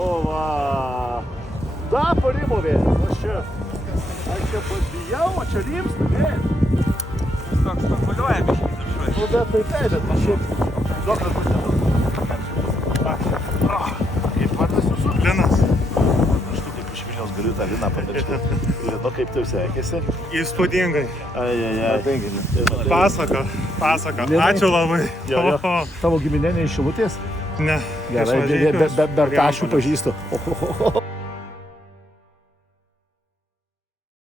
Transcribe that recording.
O va. Da, parimo vėjas. Aš čia pabijau, o čia rimsta, ne? Toks pakuliuoja biškį viršuoju. Nu, bet tai, bet man šiaip... Dokras bus nedaug. Kaip vardas jūsų? Linas. Aš tu kaip iš Vilniaus galiu tą Liną pamiršti. Lino, kaip tau sekėsi? Įspūdingai. Ai. Pasaka. Linai. Ačiū labai. Jo. Tavo giminė ne iš Šilutės? Ne. Gerai, iš Mažeikios. Bertašių pažįstu.